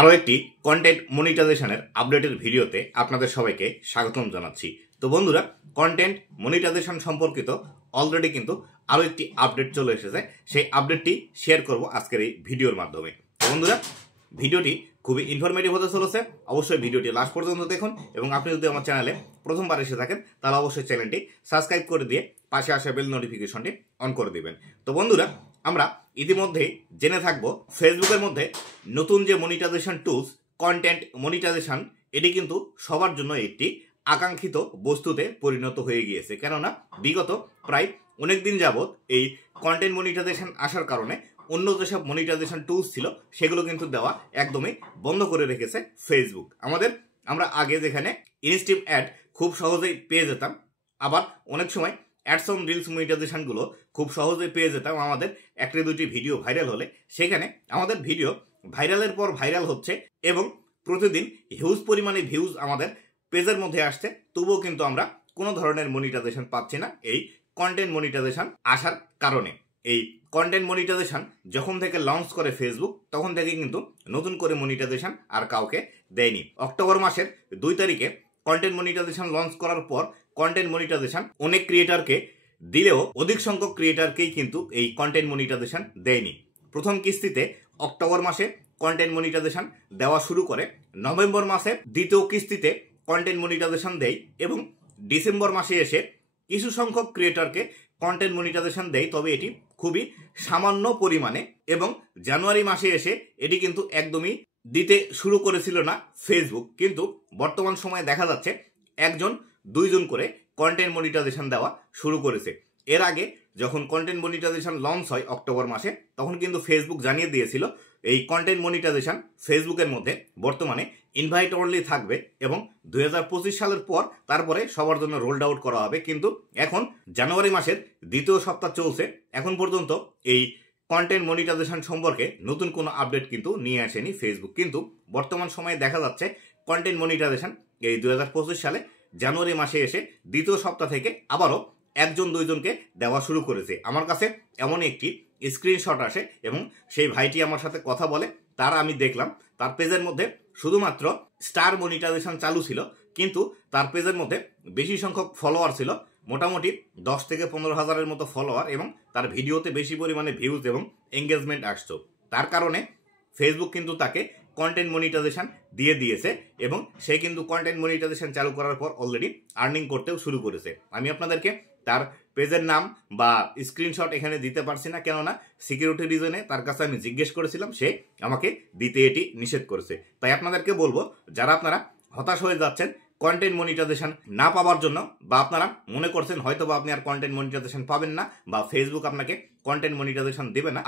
আরও একটি কন্টেন্ট মনিটাইজেশনের আপডেটের ভিডিওতে আপনাদের সবাইকে স্বাগতম জানাচ্ছি। তো বন্ধুরা, কন্টেন্ট মনিটাইজেশন সম্পর্কিত অলরেডি কিন্তু আরও একটি আপডেট চলে এসেছে। সেই আপডেটটি শেয়ার করব আজকের এই ভিডিওর মাধ্যমে। তো বন্ধুরা, ভিডিওটি খুবই ইনফরমেটিভ হতে চলেছে। অবশ্যই ভিডিওটি লাস্ট পর্যন্ত দেখুন এবং আপনি যদি আমার চ্যানেলে প্রথমবার এসে থাকেন তাহলে অবশ্যই চ্যানেলটি সাবস্ক্রাইব করে দিয়ে পাশে আসা বেল নোটিফিকেশনটি অন করে দিবেন। তো বন্ধুরা, আমরা ইতিমধ্যে জেনে থাকবো ফেসবুকের মধ্যে নতুন যে মনিটাইজেশন টুলস কন্টেন্ট মনিটাইজেশন, এটি কিন্তু সবার জন্য একটি আকাঙ্ক্ষিত বস্তুতে পরিণত হয়ে গিয়েছে। কেননা বিগত প্রায় অনেক দিন যাবৎ এই কন্টেন্ট মনিটাইজেশন আসার কারণে অন্য যেসব মনিটাইজেশন টুলস ছিল সেগুলো কিন্তু দেওয়া একদমই বন্ধ করে রেখেছে ফেসবুক। আমরা আগে যেখানে ইনস্টিম অ্যাড খুব সহজেই পেয়ে যেতাম, আবার অনেক সময় অ্যাডস অন রিলস মনিটাইজেশনগুলো খুব সহজেই পেয়ে যেতাম। আমাদের একটি দুটি ভিডিও ভাইরাল হলে সেখানে আমাদের ভিডিও ভাইরালের পর ভাইরাল হচ্ছে এবং প্রতিদিন হিউজ পরিমাণে ভিউজ আমাদের পেজের মধ্যে আসছে, তবুও কিন্তু আমরা কোনো ধরনের মনিটাইজেশন পাচ্ছি না এই কন্টেন্ট মনিটাইজেশন আসার কারণে। এই কন্টেন্ট মনিটাইজেশন যখন থেকে লঞ্চ করে ফেসবুক, তখন থেকে কিন্তু নতুন করে মনিটাইজেশন আর কাউকে দেয়নি। অক্টোবর মাসের 2 তারিখে কন্টেন্ট মনিটাইজেশন লঞ্চ করার পর কন্টেন্ট মনিটাইজেশন অনেক ক্রিয়েটারকে দিলেও অধিক সংখ্যক ক্রিয়েটারকেই কিন্তু এই কন্টেন্ট মনিটাইজেশন দেয়নি। প্রথম কিস্তিতে অক্টোবর মাসে কন্টেন্ট মনিটাইজেশন দেওয়া শুরু করে, নভেম্বর মাসে দ্বিতীয় কিস্তিতে কন্টেন্ট মনিটাইজেশন দেয় এবং ডিসেম্বর মাসে এসে কিছু সংখ্যক ক্রিয়েটারকে কন্টেন্ট মনিটাইজেশন দেয়, তবে এটি খুবই সামান্য পরিমাণে। এবং জানুয়ারি মাসে এসে এটি কিন্তু একদমই দিতে শুরু করেছিল না ফেসবুক, কিন্তু বর্তমান সময়ে দেখা যাচ্ছে 1-2জন করে কন্টেন্ট মনিটাইজেশন দেওয়া শুরু করেছে। এর আগে যখন কন্টেন্ট মনিটাইজেশন লঞ্চ হয় অক্টোবর মাসে, তখন কিন্তু ফেসবুক জানিয়ে দিয়েছিল এই কন্টেন্ট মনিটাইজেশন ফেসবুকের মধ্যে বর্তমানে ইনভাইট অনলি থাকবে এবং 2025 সালের পর তারপরে সবার জন্য রোলড আউট করা হবে। কিন্তু এখন জানুয়ারি মাসের দ্বিতীয় সপ্তাহ চলছে, এখন পর্যন্ত এই কন্টেন্ট মনিটাইজেশন সম্পর্কে নতুন কোনো আপডেট কিন্তু নিয়ে আসেনি ফেসবুক। কিন্তু বর্তমান সময়ে দেখা যাচ্ছে কন্টেন্ট মনিটাইজেশন এই 2025 সালে জানুয়ারি মাসে এসে দ্বিতীয় সপ্তাহ থেকে আবারও 1-2জনকে দেওয়া শুরু করেছে। আমার কাছে এমন একটি স্ক্রিনশট আসে এবং সেই ভাইটি আমার সাথে কথা বলে। আমি দেখলাম তার পেজের মধ্যে শুধুমাত্র স্টার মনিটাইজেশন চালু ছিল, কিন্তু তার পেজের মধ্যে বেশি সংখ্যক ফলোয়ার ছিল, মোটামুটি 10 থেকে 15 হাজারের মতো ফলোয়ার, এবং তার ভিডিওতে বেশি পরিমাণে ভিউজ এবং এঙ্গেজমেন্ট আসতো। তার কারণে ফেসবুক কিন্তু তাকে কন্টেন্ট মনিটাইজেশন দিয়ে দিয়েছে এবং সে কিন্তু কন্টেন্ট মনিটাইজেশন চালু করার পর অলরেডি আর্নিং করতেও শুরু করেছে। আমি আপনাদেরকে তার পেজের নাম বা স্ক্রিনশট এখানে দিতে পারছি না, কেননা সিকিউরিটি রিজনে তার কাছে আমি জিজ্ঞেস করেছিলাম, সে আমাকে দিতে এটি নিষেধ করেছে। তাই আপনাদেরকে বলবো, যারা আপনারা হতাশ হয়ে যাচ্ছেন কন্টেন্ট মনিটাইজেশন না পাওয়ার জন্য, বা আপনারা মনে করছেন হয়তো বা আপনি আর কন্টেন্ট মনিটাইজেশন পাবেন না বা ফেসবুক আপনাকে কন্টেন্ট মনিটাইজেশন দেবে না,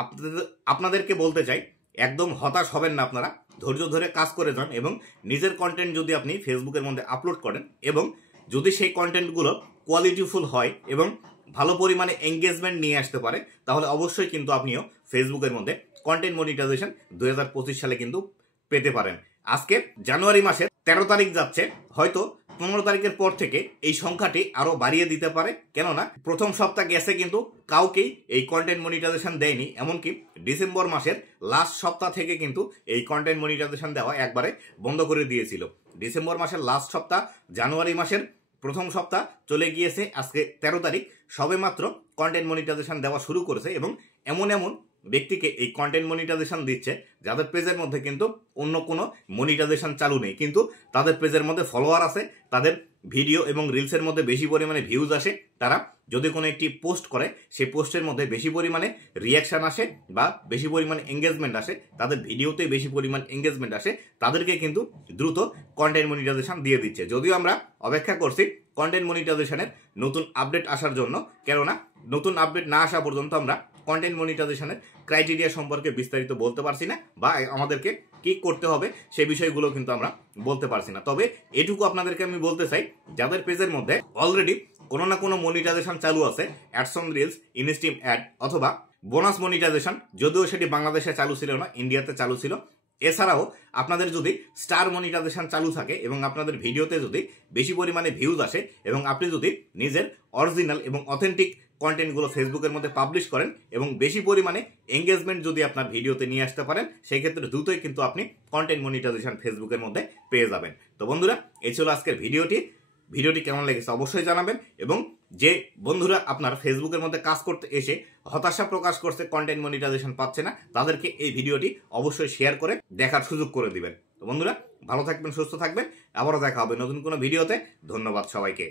আপনাদেরকে বলতে চাই, একদম হতাশ হবেন না। আপনারা ধৈর্য ধরে কাজ করে যান এবং নিজের কন্টেন্ট যদি আপনি ফেসবুকের মধ্যে আপলোড করেন এবং যদি সেই কন্টেন্টগুলো কোয়ালিটিফুল হয় এবং ভালো পরিমাণে এঙ্গেজমেন্ট নিয়ে আসতে পারে, তাহলে অবশ্যই কিন্তু আপনিও ফেসবুকের মধ্যে কন্টেন্ট মনিটাইজেশন 2025 সালে কিন্তু পেতে পারেন। আজকে জানুয়ারি মাসের 13 তারিখ যাচ্ছে, হয়তো 15 তারিখের পর থেকে এই সংখ্যাটি আরো বাড়িয়ে দিতে পারে। কেননা প্রথম সপ্তাহ গেছে কিন্তু কাউকেই এই কন্টেন্ট মনিটাইজেশন দেয়নি, এমনকি ডিসেম্বর মাসের লাস্ট সপ্তাহ থেকে কিন্তু এই কন্টেন্ট মনিটাইজেশন দেওয়া একবারে বন্ধ করে দিয়েছিল। ডিসেম্বর মাসের লাস্ট সপ্তাহ, জানুয়ারি মাসের প্রথম সপ্তাহ চলে গিয়েছে, আজকে 13 তারিখ, সবে মাত্র কন্টেন্ট মনিটাইজেশন দেওয়া শুরু করেছে এবং এমন ব্যক্তিকে এই কন্টেন্ট মনিটাইজেশন দিচ্ছে যাদের পেজের মধ্যে কিন্তু অন্য কোনো মনিটাইজেশন চালু নেই, কিন্তু তাদের পেজের মধ্যে ফলোয়ার আছে, তাদের ভিডিও এবং রিলসের মধ্যে বেশি পরিমাণে ভিউজ আসে, তারা যদি কোনো একটি পোস্ট করে সেই পোস্টের মধ্যে বেশি পরিমাণে রিয়াকশান আসে বা বেশি পরিমাণে এঙ্গেজমেন্ট আসে, তাদের ভিডিওতে বেশি পরিমাণ এঙ্গেজমেন্ট আসে, তাদেরকে কিন্তু দ্রুত কন্টেন্ট মনিটাইজেশন দিয়ে দিচ্ছে। যদিও আমরা অপেক্ষা করছি কন্টেন্ট মনিটাইজেশনের নতুন আপডেট আসার জন্য, কেননা নতুন আপডেট না আসা পর্যন্ত আমরা কন্টেন্ট মনিটাইজেশনের ক্রাইটেরিয়া সম্পর্কে বিস্তারিত বলতে পারছি না, বা আমাদেরকে কি করতে হবে সে বিষয়গুলো কিন্তু আমরা বলতে পারছি না। তবে এটুকু আপনাদেরকে আমি বলতে চাই, যাদের পেজের মধ্যে অলরেডি কোনো না কোনো মনিটাইজেশন চালু আছে, অ্যাডস অন রিলস, ইনস্টিম অ্যাড অথবা বোনাস মনিটাইজেশন, যদিও সেটি বাংলাদেশে চালু ছিল না, ইন্ডিয়াতে চালু ছিল। এছাড়াও আপনাদের যদি স্টার মনিটাইজেশন চালু থাকে এবং আপনাদের ভিডিওতে যদি বেশি পরিমাণে ভিউজ আসে এবং আপনি যদি নিজের অরিজিনাল এবং অথেন্টিক কন্টেন্টগুলো ফেসবুকের মধ্যে পাবলিশ করেন এবং বেশি পরিমাণে এঙ্গেজমেন্ট যদি আপনার ভিডিওতে নিয়ে আসতে পারেন, সেই ক্ষেত্রে দ্রুতই কিন্তু আপনি কন্টেন্ট মনিটাইজেশন ফেসবুকের মধ্যে পেয়ে যাবেন। তো বন্ধুরা, এই ছিল আজকের ভিডিওটি কেমন লেগেছে অবশ্যই জানাবেন। এবং যে বন্ধুরা আপনার ফেসবুকের মধ্যে কাজ করতে এসে হতাশা প্রকাশ করছে, কন্টেন্ট মনিটাইজেশন পাচ্ছে না, তাদেরকে এই ভিডিওটি অবশ্যই শেয়ার করে দেখার সুযোগ করে দিবেন। তো বন্ধুরা, ভালো থাকবেন, সুস্থ থাকবেন, আবারও দেখা হবে নতুন কোনো ভিডিওতে। ধন্যবাদ সবাইকে।